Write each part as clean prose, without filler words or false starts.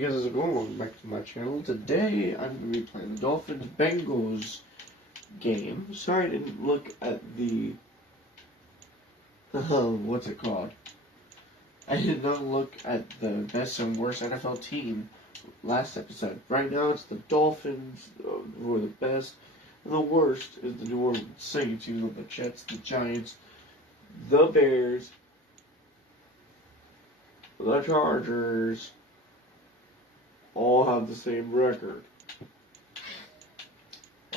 You guys, how's it going? Welcome back to my channel. Today, I'm going to be playing the Dolphins-Bengals game. Sorry I didn't look at the... what's it called? I did not look at the best and worst NFL team last episode. Right now, it's the Dolphins who are the best, and the worst is the New Orleans Saints. You know, the Jets, the Giants, the Bears, the Chargers, all have the same record.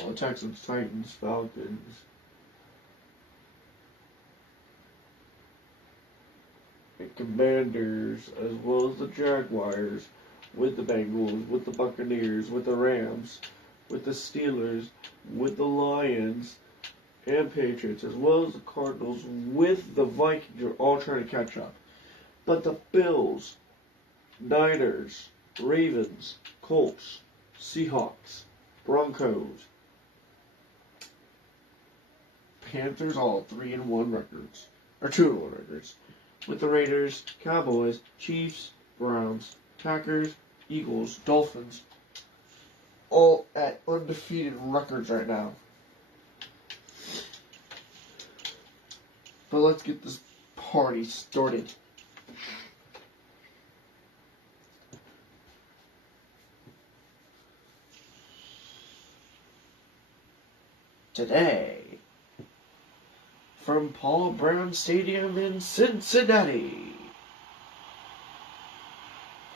All Texans, Titans, Falcons, and Commanders, as well as the Jaguars, with the Bengals, with the Buccaneers, with the Rams, with the Steelers, with the Lions, and Patriots, as well as the Cardinals, with the Vikings, are all trying to catch up. But the Bills, Niners, Ravens, Colts, Seahawks, Broncos, Panthers, all 3-1 records, or 2-1 records, with the Raiders, Cowboys, Chiefs, Browns, Packers, Eagles, Dolphins, all at undefeated records right now. But let's get this party started. Today, from Paul Brown Stadium in Cincinnati,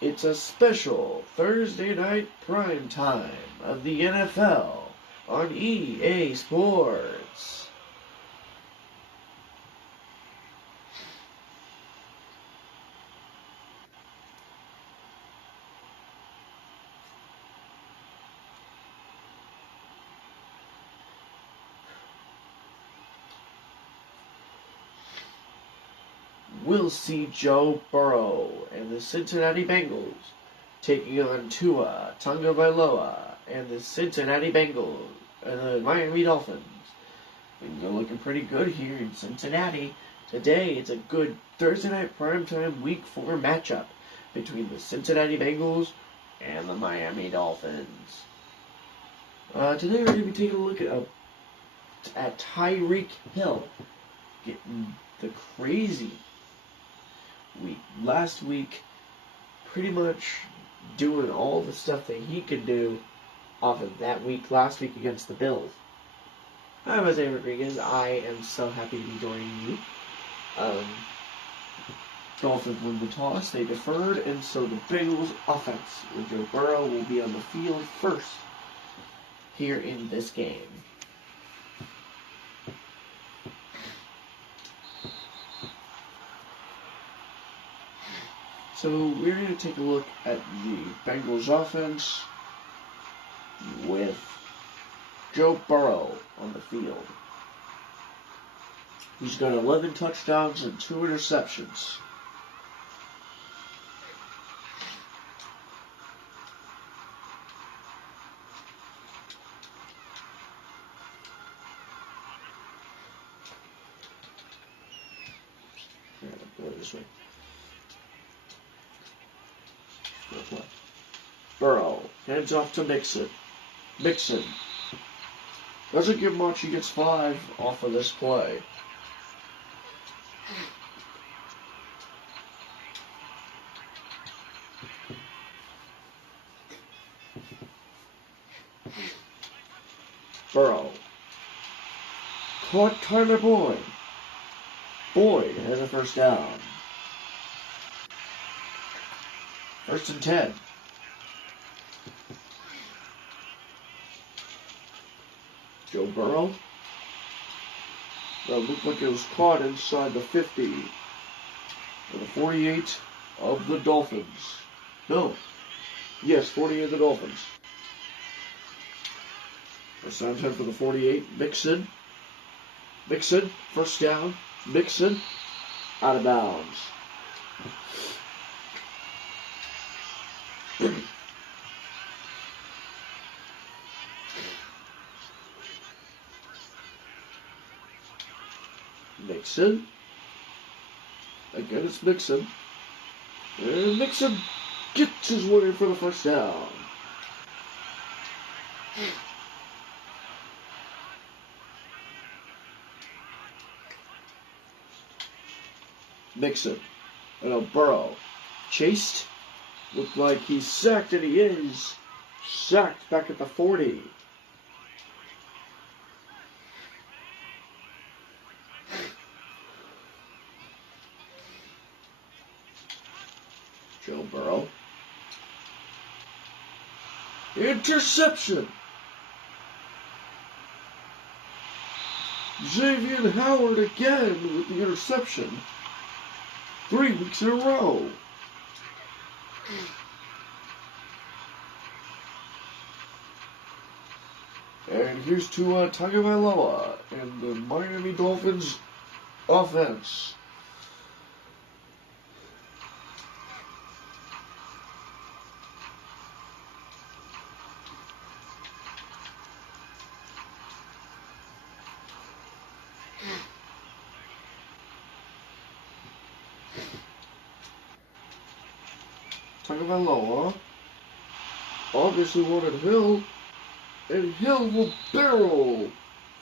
it's a special Thursday night prime time of the NFL on EA Sports. We'll see Joe Burrow and the Cincinnati Bengals taking on Tua Tagovailoa and the Cincinnati Bengals and the Miami Dolphins. And they're looking pretty good here in Cincinnati. Today, it's a good Thursday night primetime Week 4 matchup between the Cincinnati Bengals and the Miami Dolphins. Today, we're going to be taking a look at Tyreek Hill getting the crazy week. Last week, pretty much doing all the stuff that he could do off of that week last week against the Bills. I'm Jose Rodriguez. I am so happy to be joining you. Dolphins won the toss, they deferred, and so the Bengals offense with Joe Burrow will be on the field first here in this game. So we're going to take a look at the Bengals offense with Joe Burrow on the field. He's got 11 touchdowns and 2 interceptions. Go this way. Burrow hands off to Mixon. Mixon doesn't get much. He gets 5 off of this play. Burrow caught Tyler Boyd. Boyd has a first down. 1st and 10. Joe Burrow. That looked like it was caught inside the 50. Or the 48 of the Dolphins. No. Yes, 48 of the Dolphins. First down 10 for the 48. Mixon. Mixon. First down. Mixon. Out of bounds. Mixon. Again, it's Mixon. And Mixon gets his way for the first down. Mixon. And Burrow. Chased. Looked like he's sacked, and he is. Sacked back at the 40. Joe Burrow. Interception. Xavier Howard again with the interception. 3 weeks in a row. And here's to Tagovailoa and the Miami Dolphins offense. Tagovailoa obviously wanted Hill, and Hill will barrel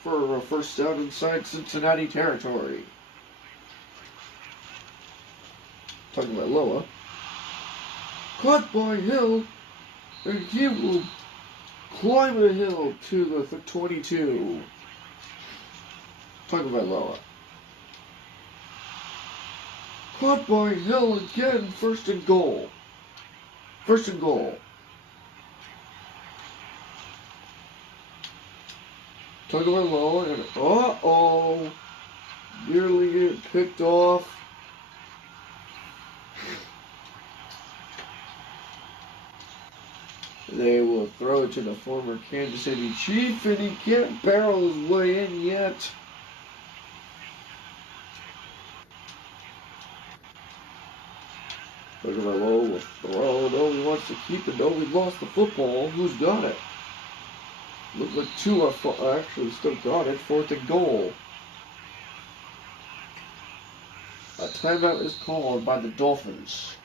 for a first down inside Cincinnati territory. Tagovailoa caught by Hill, and he will climb the hill to the 22. Tagovailoa caught by Hill again, first and goal. First and goal. Tagovailoa and uh-oh. Nearly get picked off. They will throw it to the former Kansas City Chief, and he can't barrel his way in yet. Tagovailoa will throw. No, he wants to keep it. No, we lost the football. Who's got it? Looks like Tua actually still got it. Fourth and goal. A timeout is called by the Dolphins.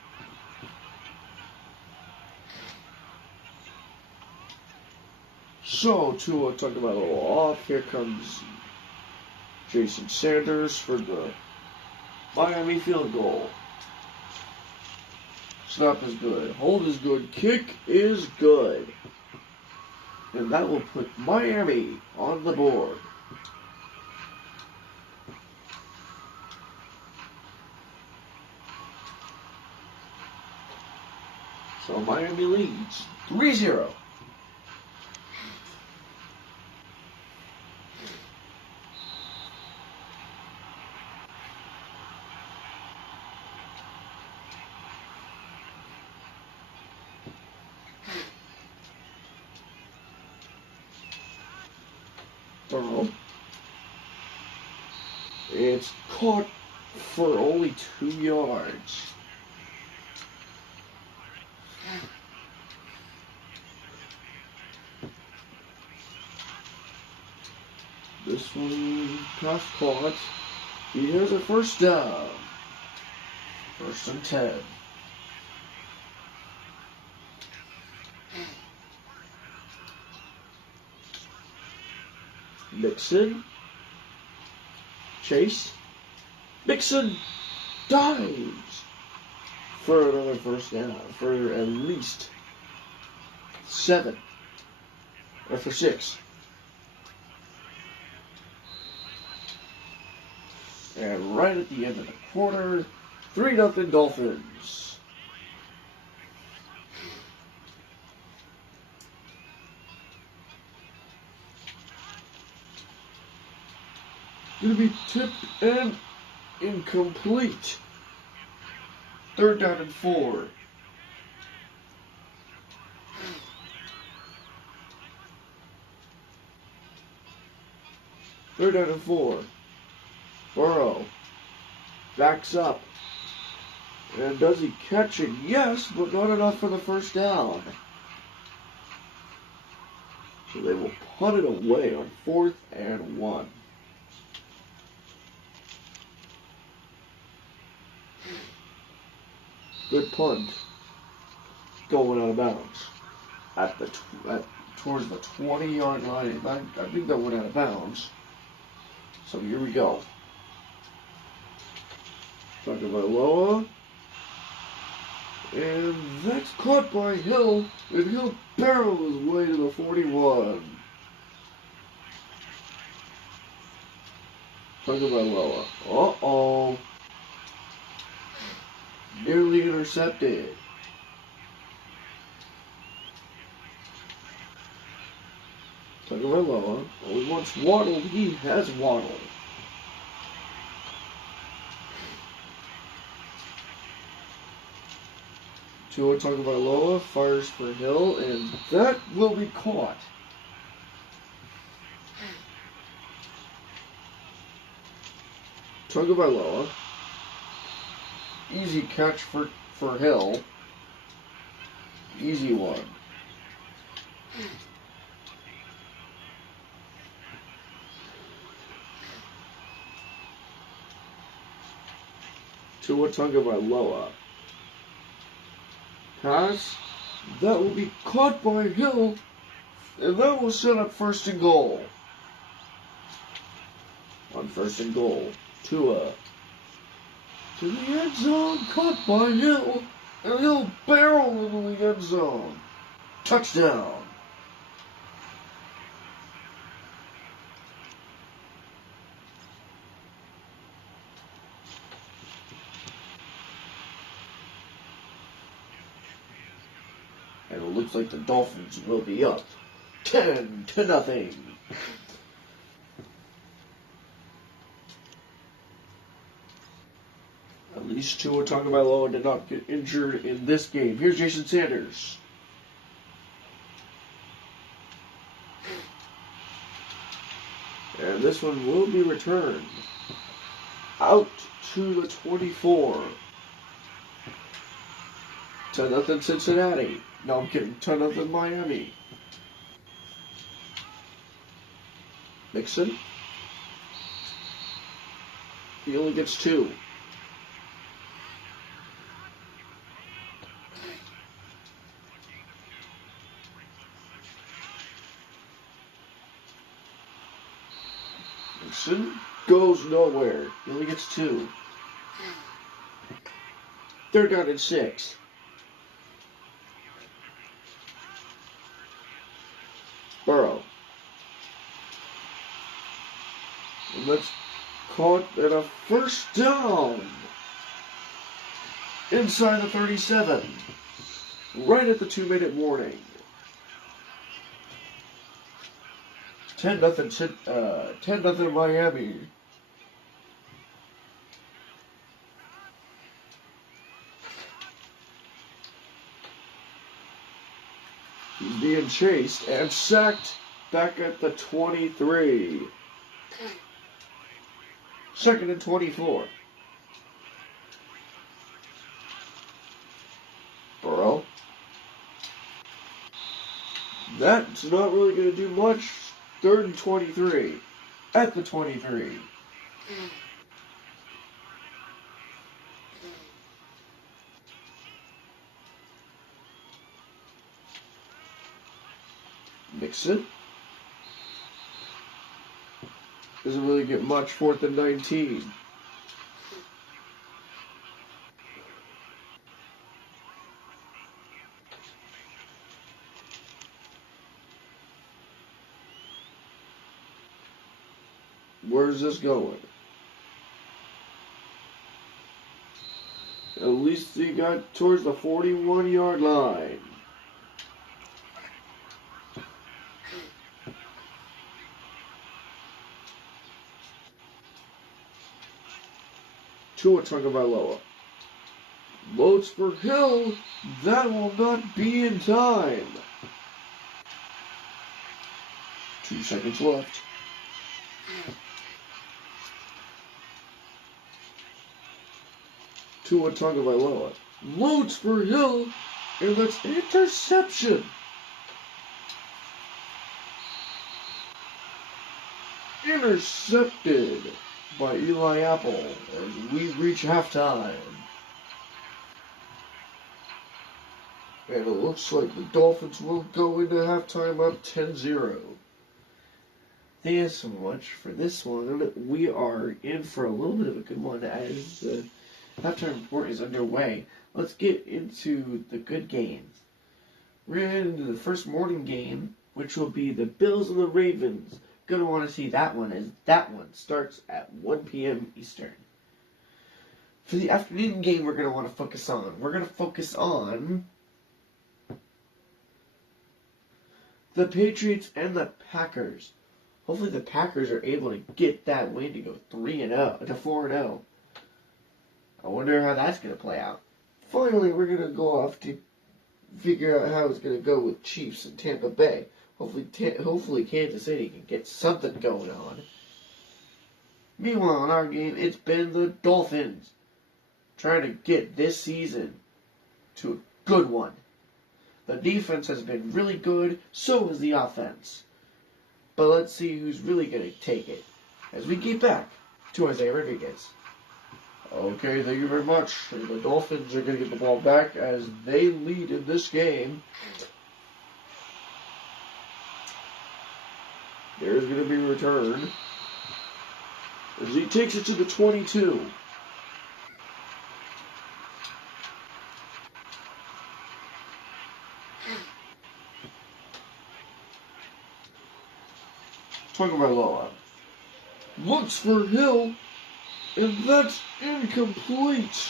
So, Tua Tagovailoa off. Here comes Jason Sanders for the Miami field goal. Snap is good. Hold is good. Kick is good. And that will put Miami on the board. So Miami leads 3-0. It's caught for only 2 yards. This one pass caught. He has a first down. First and 10. Mixon. Chase. Mixon dives for another first down, for at least 7, or for 6. And right at the end of the quarter, 3-0 Dolphins. Going to be tipped and incomplete. 3rd down and 4. Third down and 4. Burrow backs up. And does he catch it? Yes, but not enough for the first down. So they will punt it away on 4th and 1. Good punt. going out of bounds towards the 20-yard line. I think that went out of bounds. So here we go. Tagovailoa. And that's caught by Hill, and Hill barreled his way to the 41. Tagovailoa. Uh-oh. Nearly intercepted. Tagovailoa. Only once waddled, he has waddled. Tua Tagovailoa fires for Hill, and that will be caught. Tagovailoa. Easy catch for Hill. Easy one. Tua Tagovailoa. Pass. That will be caught by Hill, and that will set up first and goal. On first and goal, Tua to the end zone, caught by Hill, and Hill barrel into the end zone. Touchdown. And it looks like the Dolphins will be up 10-0. At least Tua Tagovailoa did not get injured in this game. Here's Jason Sanders. And this one will be returned out to the 24. 10-0 Cincinnati. No, I'm kidding. 10-0 Miami. Mixon. He only gets 2. Mixon goes nowhere. He only gets 2. 3rd down and 6. Burrow. And that's caught at a first down. Inside the 37. Right at the 2-minute warning. 10-0 Miami. He's being chased and sacked back at the 23. 2nd and 24. Burrow. That's not really going to do much. 3rd and 23. At the 23. Mixon. Doesn't really get much. 4th and 19. Where's this going? At least he got towards the 41-yard line. Tua Tagovailoa. Loads for Hill. That will not be in time. 2 seconds left. Tua Tagovailoa. Loads for Hill. And that's interception. Intercepted by Eli Apple as we reach halftime. And it looks like the Dolphins will go into halftime up 10-0. Thank you so much for this one. We are in for a little bit of a good one as the halftime report is underway. Let's get into the good games. We're heading into the first morning game, which will be the Bills and the Ravens. Gonna want to see that one, as that one starts at 1 p.m. Eastern. For the afternoon game, we're gonna want to focus on. We're gonna focus on the Patriots and the Packers. Hopefully the Packers are able to get that win to go 3-0 to 4-0. I wonder how that's going to play out. Finally, we're going to go off to figure out how it's going to go with Chiefs and Tampa Bay. Hopefully Kansas City can get something going on. Meanwhile, in our game, it's been the Dolphins trying to get this season to a good one. The defense has been really good, so has the offense. But let's see who's really going to take it as we get back to Isaiah Rodriguez. Okay, thank you very much. The Dolphins are going to get the ball back as they lead in this game. There's going to be a return as he takes it to the 22. Tagovailoa looks for Hill, and that's incomplete.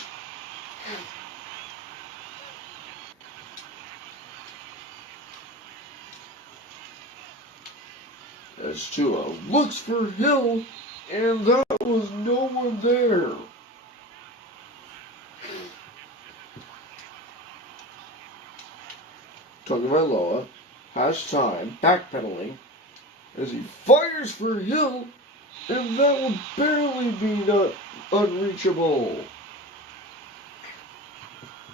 As Tua looks for Hill, and that was no one there. Tagovailoa has time, backpedaling, as he fires for Hill, and that will barely be not unreachable.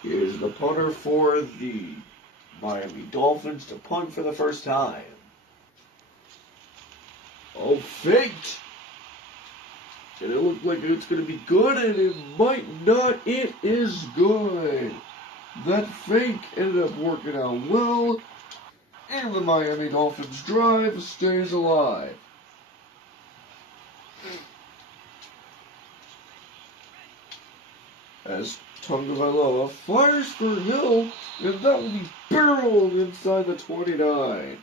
Here's the punter for the Miami Dolphins to punt for the first time. Oh, faked! And it looked like it's going to be good, and it might not. It is good. That fake ended up working out well, and the Miami Dolphins drive stays alive. As Tagovailoa fires for Hill, and that will be barreled inside the 29.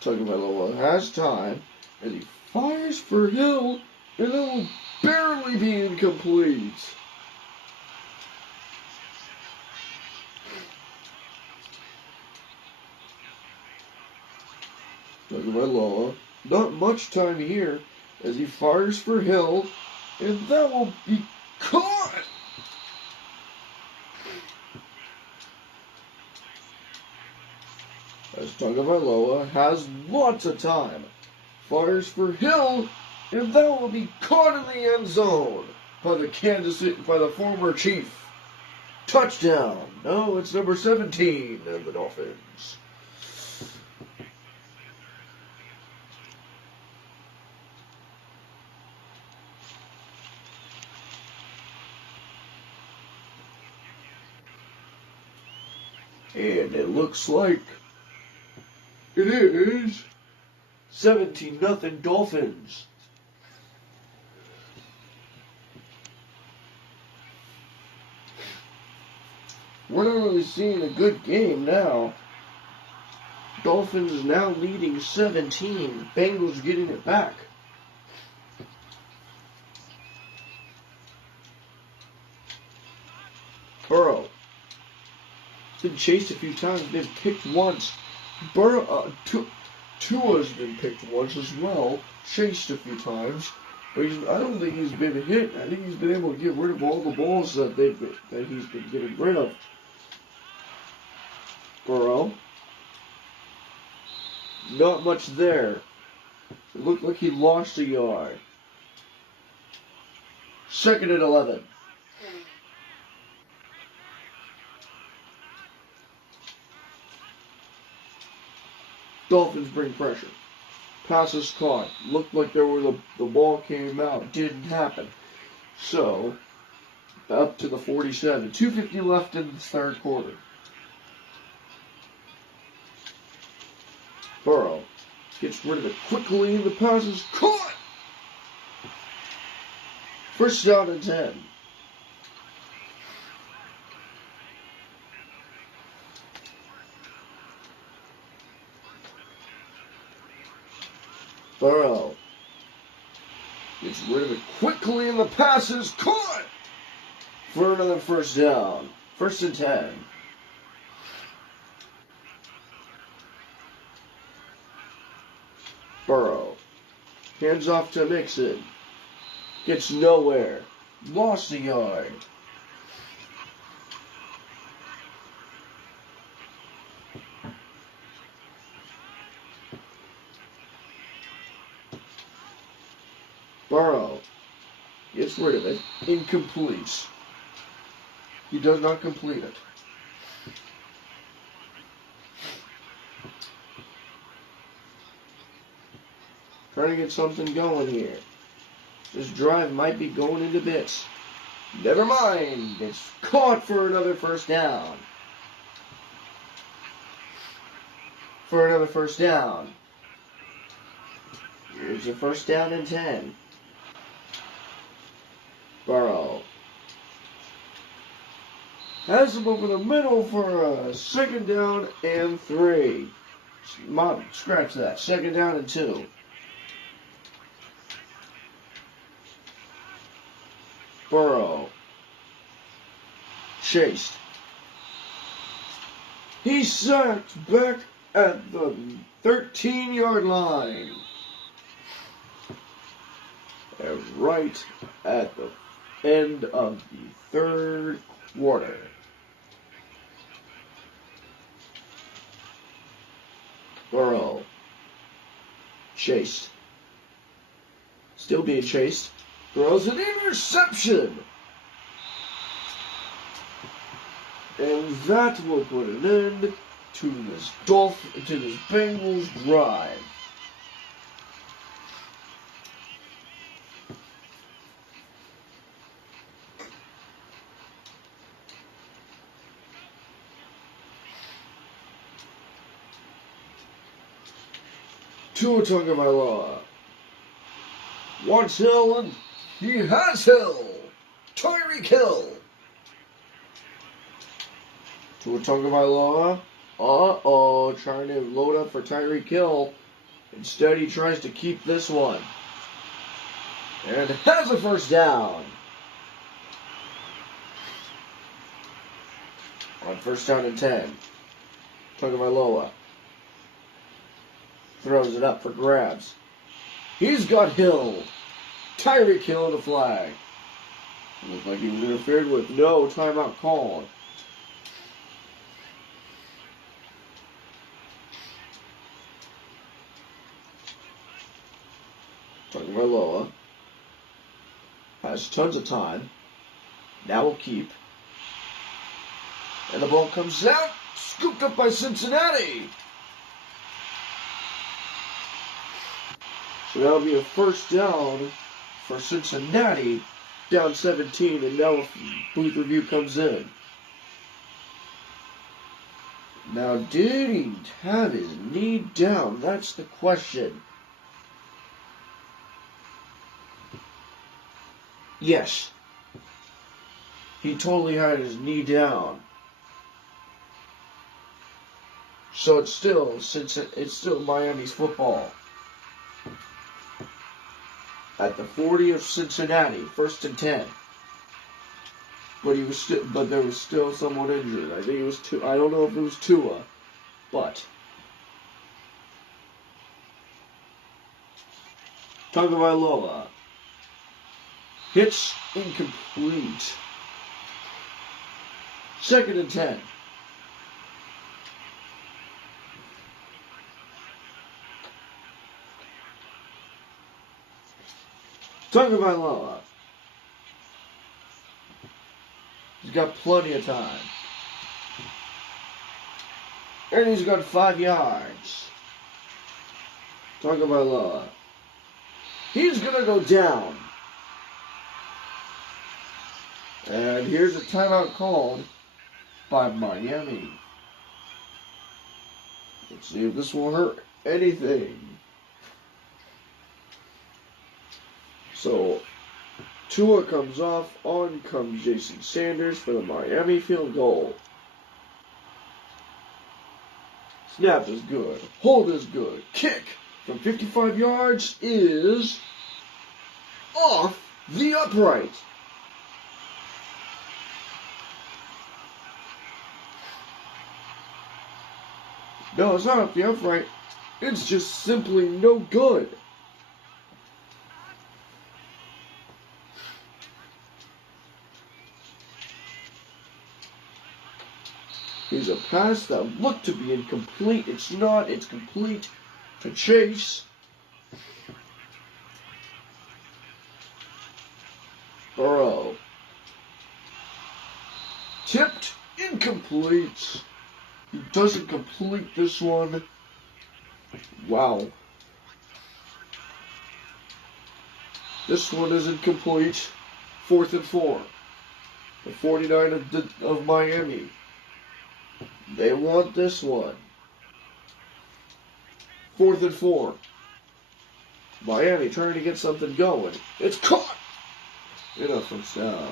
Tagovailoa has time, and he fires for Hill, and that will barely be incomplete. Tagovailoa, not much time here, as he fires for Hill, and that will be caught! As Tagovailoa has lots of time, fires for Hill, and that will be caught in the end zone by the former Chief. Touchdown! No, it's number 17 of the Dolphins. And it looks like it is 17-0 Dolphins. We're not really seeing a good game now. Dolphins is now leading 17. Bengals getting it back. Burrow. Been chased a few times, been picked once. Tua's been picked once as well, chased a few times, but I don't think he's been hit. I think he's been able to get rid of all the balls that he's been getting rid of. Burrow, not much there. It looked like he lost a yard. 2nd and 11. Dolphins bring pressure. Passes caught. Looked like the ball came out. Didn't happen. So, up to the 47. 2:50 left in the third quarter. Burrow gets rid of it quickly, and the pass is caught. First down and 10. Burrow gets rid of it quickly, and the pass is caught for another first down. First and 10. Burrow hands off to Mixon. Gets nowhere. Lost a yard. Burrow gets rid of it. Incomplete. He does not complete it. Trying to get something going here. This drive might be going into bits. Never mind. It's caught for another first down. For another first down. Here's a first down and 10. Burrow has him over the middle for a second down and 3. Scratch that. Second down and 2. Burrow chased. He's sacked back at the 13-yard line. And right at the end of the third quarter. Burrow chased. Still being chased. Throws an interception. And that will put an end to this Bengals drive. Tua Tagovailoa wants Hill, and he has Hill. Tyreek Hill. Tua Tagovailoa. Trying to load up for Tyreek Hill. Instead, he tries to keep this one. And has a first down. On first down and 10. Tagovailoa throws it up for grabs. He's got Hill. Tyreek Hill in the flag. Looks like he was interfered with. No timeout called. Tagovailoa has tons of time. Now we'll keep. And the ball comes out. Scooped up by Cincinnati. So that'll be a first down for Cincinnati, down 17, and now booth review comes in. Now, did he have his knee down? That's the question. Yes. He totally had his knee down. So it's still Miami's football. At the 40 of Cincinnati, first and 10. But there was still someone injured. I think it was I don't know if it was Tua, but Tagovailoa hits incomplete. Second and 10. Tagovailoa. He's got plenty of time. And he's got 5 yards. Tagovailoa. He's going to go down. And here's a timeout called by Miami. Let's see if this will hurt anything. So, Tua comes off. On comes Jason Sanders for the Miami field goal. Snap is good. Hold is good. Kick from 55 yards is off the upright. No, it's not off the upright. It's just simply no good. Here's a pass that looked to be incomplete. It's not. It's complete to Chase. Burrow. Tipped. Incomplete. He doesn't complete this one. Wow. This one isn't complete. 4th and 4. The 49 of Miami. They want this one. 4th and 4. Miami trying to get something going. It's caught! Enough first down.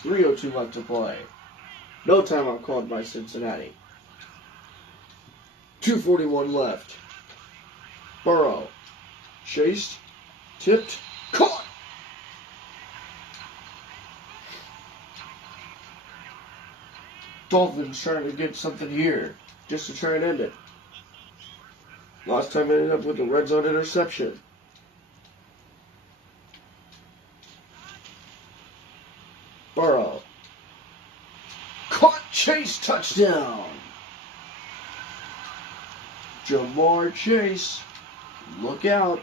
.302 left to play. No timeout called by Cincinnati. 2:41 left. Burrow. Chased. Tipped. Caught! Dolphins trying to get something here, just to try and end it. Last time ended up with a red zone interception. Burrow. Caught, Chase, touchdown. Jamar Chase, look out.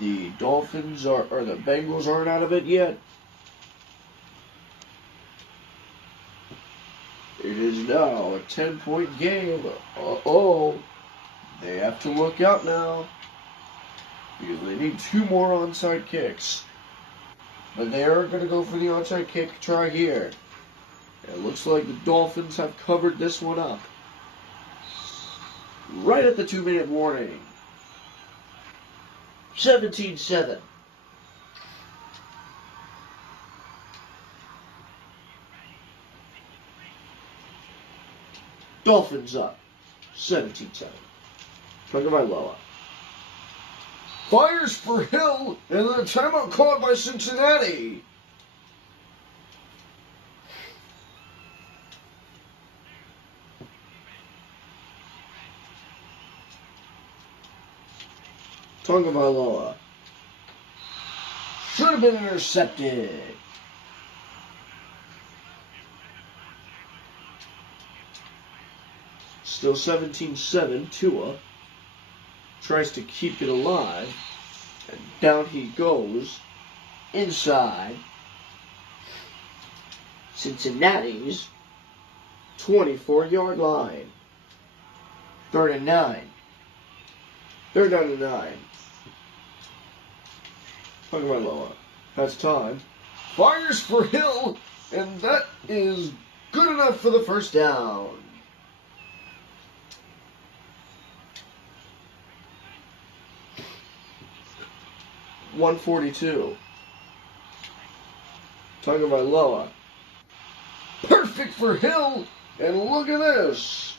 The Dolphins or the Bengals aren't out of it yet. It is now a 10-point game. Uh-oh. They have to look out now. Because they need 2 more onside kicks. But they are going to go for the onside kick try here. It looks like the Dolphins have covered this one up. Right at the 2-minute warning. 17-7. Dolphins up. 17-7. Tagovailoa. Fires for Hill, and then a timeout called by Cincinnati. Tagovailoa. Should have been intercepted. Still 17-7. Tua tries to keep it alive. And down he goes. Inside Cincinnati's 24-yard line. 3rd and 9. 3rd down and 9. Tagovailoa has time. Fires for Hill. And that is good enough for the first down. .142. Tagovailoa. Perfect for Hill. And look at this.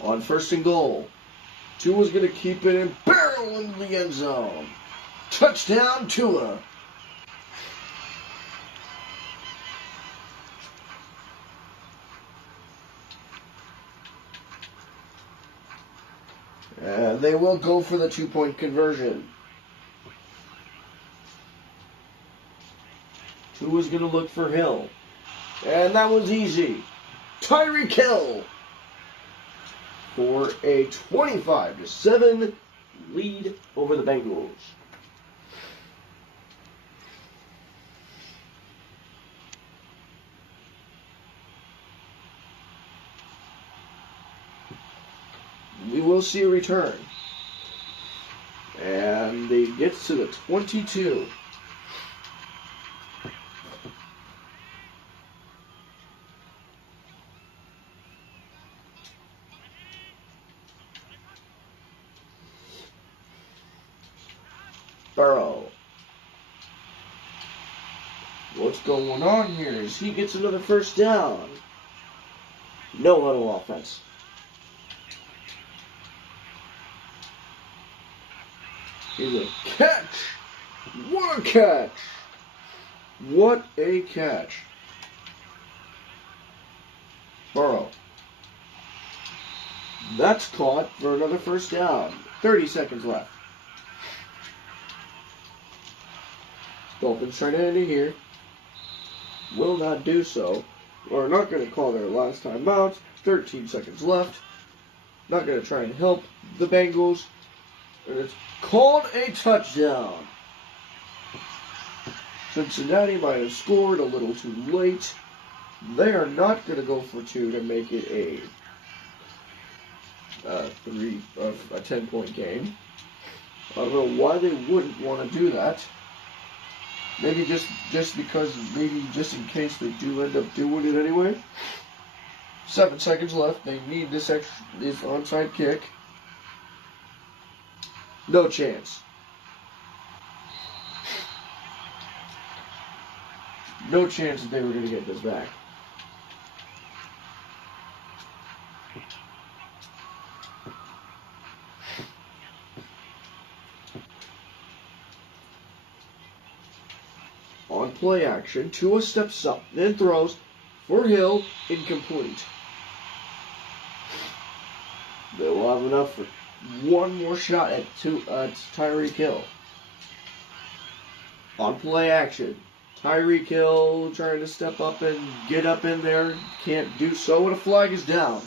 On 1st and goal. Tua's going to keep it and barrel into the end zone. Touchdown, Tua. And they will go for the 2-point conversion. Tua's going to look for Hill. And that was easy. Tyreek Hill for a 25-7 lead over the Bengals. We will see a return gets to the 22. Burrow. What's going on here? As he gets another first down. No huddle offense. Here's a catch. What a catch. What a catch. Burrow. That's caught for another first down. 30 seconds left. Dolphins trying to end it here. Will not do so. We're not going to call their last time out. 13 seconds left. Not going to try and help the Bengals. And it's called a touchdown. Cincinnati might have scored a little too late. They are not going to go for two to make it a 10-point game. I don't know why they wouldn't want to do that. Maybe just because, maybe just in case they do end up doing it anyway. 7 seconds left. They need this onside kick. No chance. No chance that they were going to get this back. On play action, Tua steps up, then throws for Hill, incomplete. They will have enough for one more shot at Tyreek Hill. On play action, Tyreek Hill trying to step up and get up in there, can't do so, and a flag is down.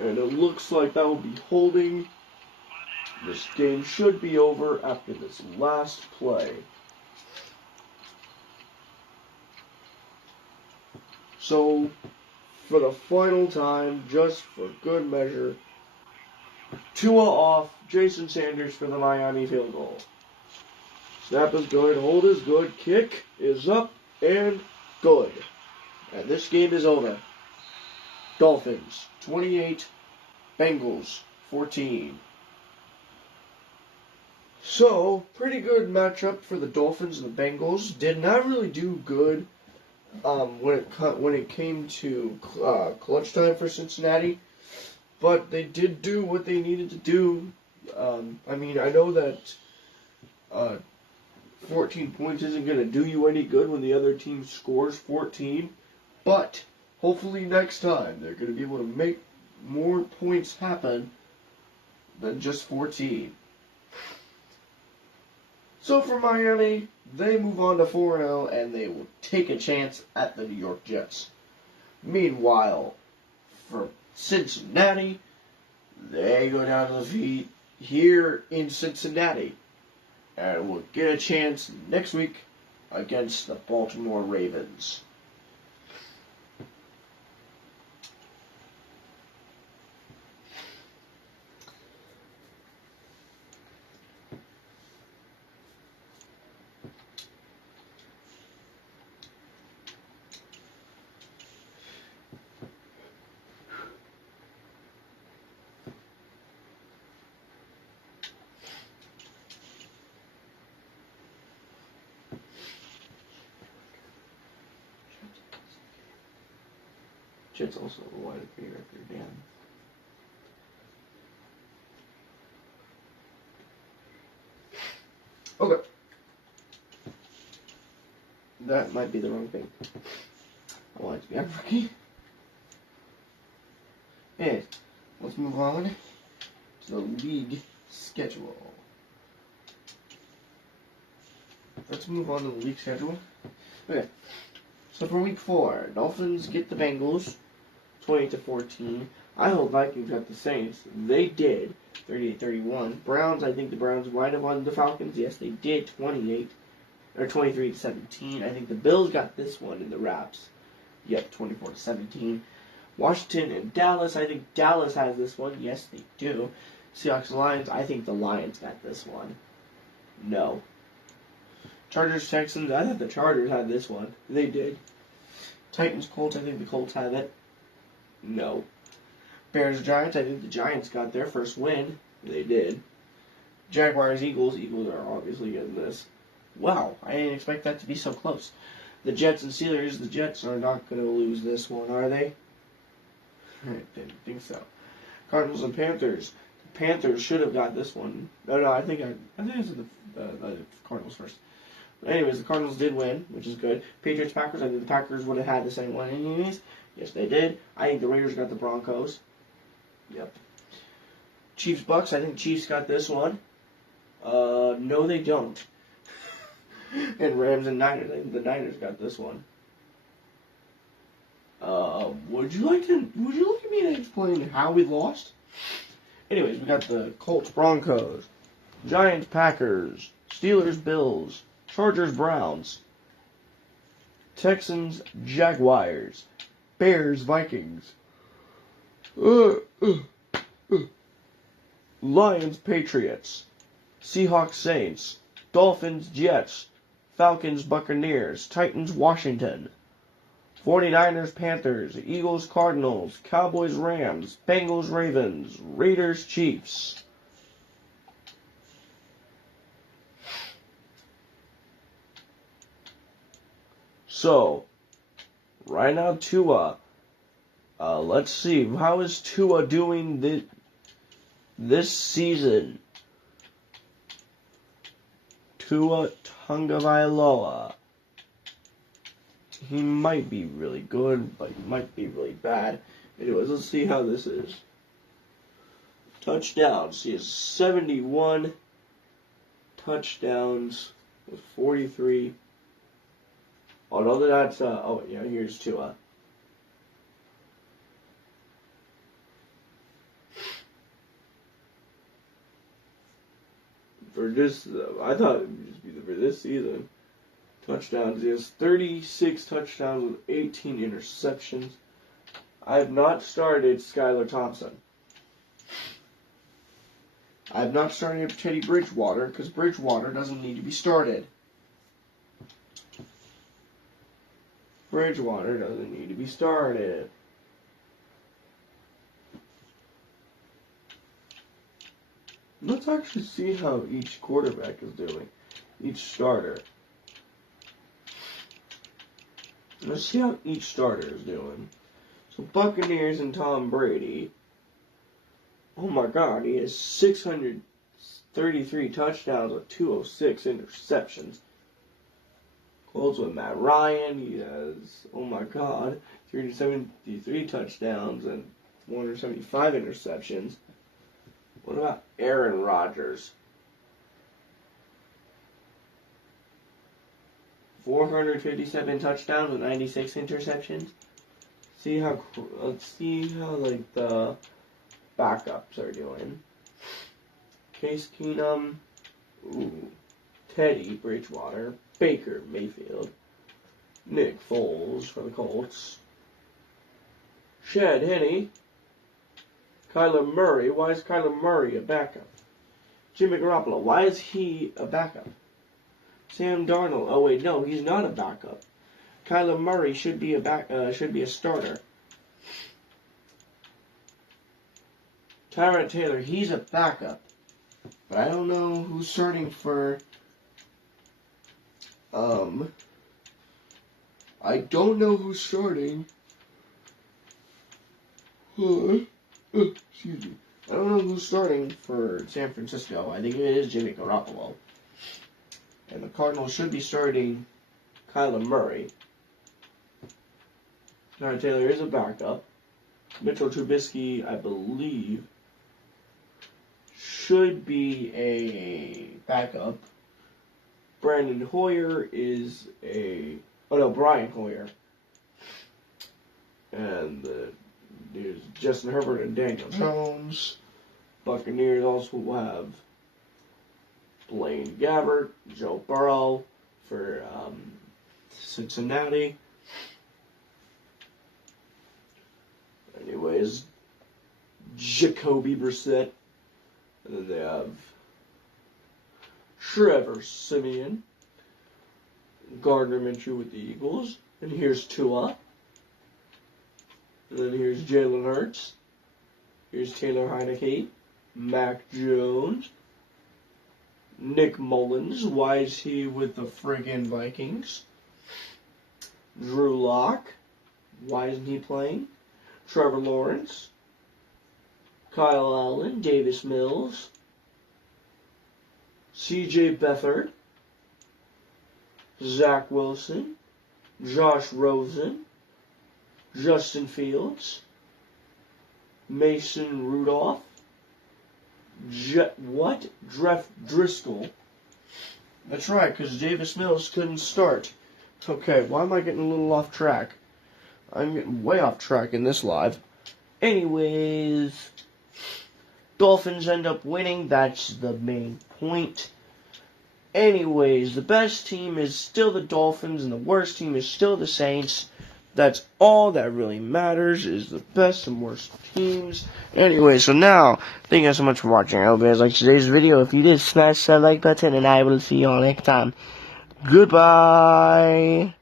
And it looks like that will be holding. This game should be over after this last play. So, for the final time, just for good measure, Tua off, Jason Sanders for the Miami field goal. Snap is good, hold is good, kick is up and good. And this game is over. Dolphins 28, Bengals 14. So, pretty good matchup for the Dolphins and the Bengals. Did not really do good when it came to clutch time for Cincinnati, but they did do what they needed to do. I mean, I know that 14 points isn't going to do you any good when the other team scores 14, but hopefully next time they're going to be able to make more points happen than just 14. So for Miami, they move on to 4-0 and they will take a chance at the New York Jets. Meanwhile, for Cincinnati, they go down to the feet here in Cincinnati and will get a chance next week against the Baltimore Ravens. Jets also a wide record, yeah. Okay. That might be the wrong thing. I want it to be on rookie. And let's move on to the league schedule. Let's move on to the league schedule. Okay. So for week 4, Dolphins get the Bengals 20-14. I hope Vikings got the Saints. They did, 38-31. Browns, I think the Browns might have won the Falcons. Yes, they did, 23-17. I think the Bills got this one in the wraps. Yep, 24-17. Washington and Dallas. I think Dallas has this one. Yes, they do. Seahawks and Lions. I think the Lions got this one. No. Chargers, Texans. I thought the Chargers had this one. They did. Titans, Colts. I think the Colts have it. No. Bears, Giants. I think the Giants got their first win. They did. Jaguars, Eagles. Eagles are obviously getting this. Wow, I didn't expect that to be so close. The Jets and Steelers. The Jets are not going to lose this one, are they? I didn't think so. Cardinals and Panthers. The Panthers should have got this one. No, I think I said the Cardinals first. But anyways, the Cardinals did win, which is good. Patriots, Packers. I think the Packers would have had the same one anyways. Yes, they did. I think the Raiders got the Broncos. Yep. Chiefs, Bucks. I think Chiefs got this one. No, they don't. And Rams and Niners. I think the Niners got this one. Would you like me to explain how we lost? Anyways, we got the Colts, Broncos, Giants, Packers, Steelers, Bills, Chargers, Browns, Texans, Jaguars, Bears, Vikings, Lions, Patriots, Seahawks, Saints, Dolphins, Jets, Falcons, Buccaneers, Titans, Washington, 49ers, Panthers, Eagles, Cardinals, Cowboys, Rams, Bengals, Ravens, Raiders, Chiefs. So, right now Tua, let's see, how is Tua doing this season? Tua Tagovailoa. He might be really good, but he might be really bad. Anyways, let's see how this is. Touchdowns. He has 71 touchdowns with 43. Oh, no, that's, here's Tua. For this, I thought it would just be for this season. Touchdowns. He has 36 touchdowns with 18 interceptions. I have not started Skylar Thompson. I have not started Teddy Bridgewater because Bridgewater doesn't need to be started. Bridgewater doesn't need to be started. Let's actually see how each quarterback is doing. Each starter. Let's see how each starter is doing. So Buccaneers and Tom Brady. Oh my God, he has 633 touchdowns with 206 interceptions. Colts with Matt Ryan, he has, oh my God, 373 touchdowns and 475 interceptions. What about Aaron Rodgers? 457 touchdowns with 96 interceptions. Let's see how like the backups are doing. Case Keenum, Teddy Bridgewater, Baker Mayfield, Nick Foles for the Colts, Chad Henne, Kyler Murray. Why is Kyler Murray a backup? Jimmy Garoppolo. Why is he a backup? Sam Darnold. Oh wait, no, he's not a backup. Kyler Murray should be a starter. Tyrod Taylor, he's a backup, but I don't know who's starting for. I don't know who's starting. Excuse me. I don't know who's starting for San Francisco. I think it is Jimmy Garoppolo. And the Cardinals should be starting Kyler Murray. Tyrod Taylor is a backup. Mitchell Trubisky, I believe, should be a backup. Brandon Hoyer is Brian Hoyer. And there's Justin Herbert and Daniel Jones. Buccaneers also have Blaine Gabbert, Joe Burrow for Cincinnati. Anyways, Jacoby Brissett. And then they have Trevor Simeon. Gardner Minshew with the Eagles. And here's Tua. And then here's Jalen Hurts. Here's Taylor Heineke. Mac Jones. Nick Mullins. Why is he with the friggin' Vikings? Drew Lock. Why isn't he playing? Trevor Lawrence. Kyle Allen. Davis Mills. C.J. Beathard. Zach Wilson. Josh Rosen. Justin Fields. Mason Rudolph. Jeff Driscoll. That's right, because Davis Mills couldn't start. Okay, why am I getting a little off track? I'm getting way off track in this live. Anyways, Dolphins end up winning. That's the main point. Anyways, the best team is still the Dolphins, and the worst team is still the Saints. That's all that really matters, is the best and worst teams. Anyway, so now, thank you guys so much for watching. I hope you guys liked today's video. If you did, smash that like button, and I will see you all next time. Goodbye!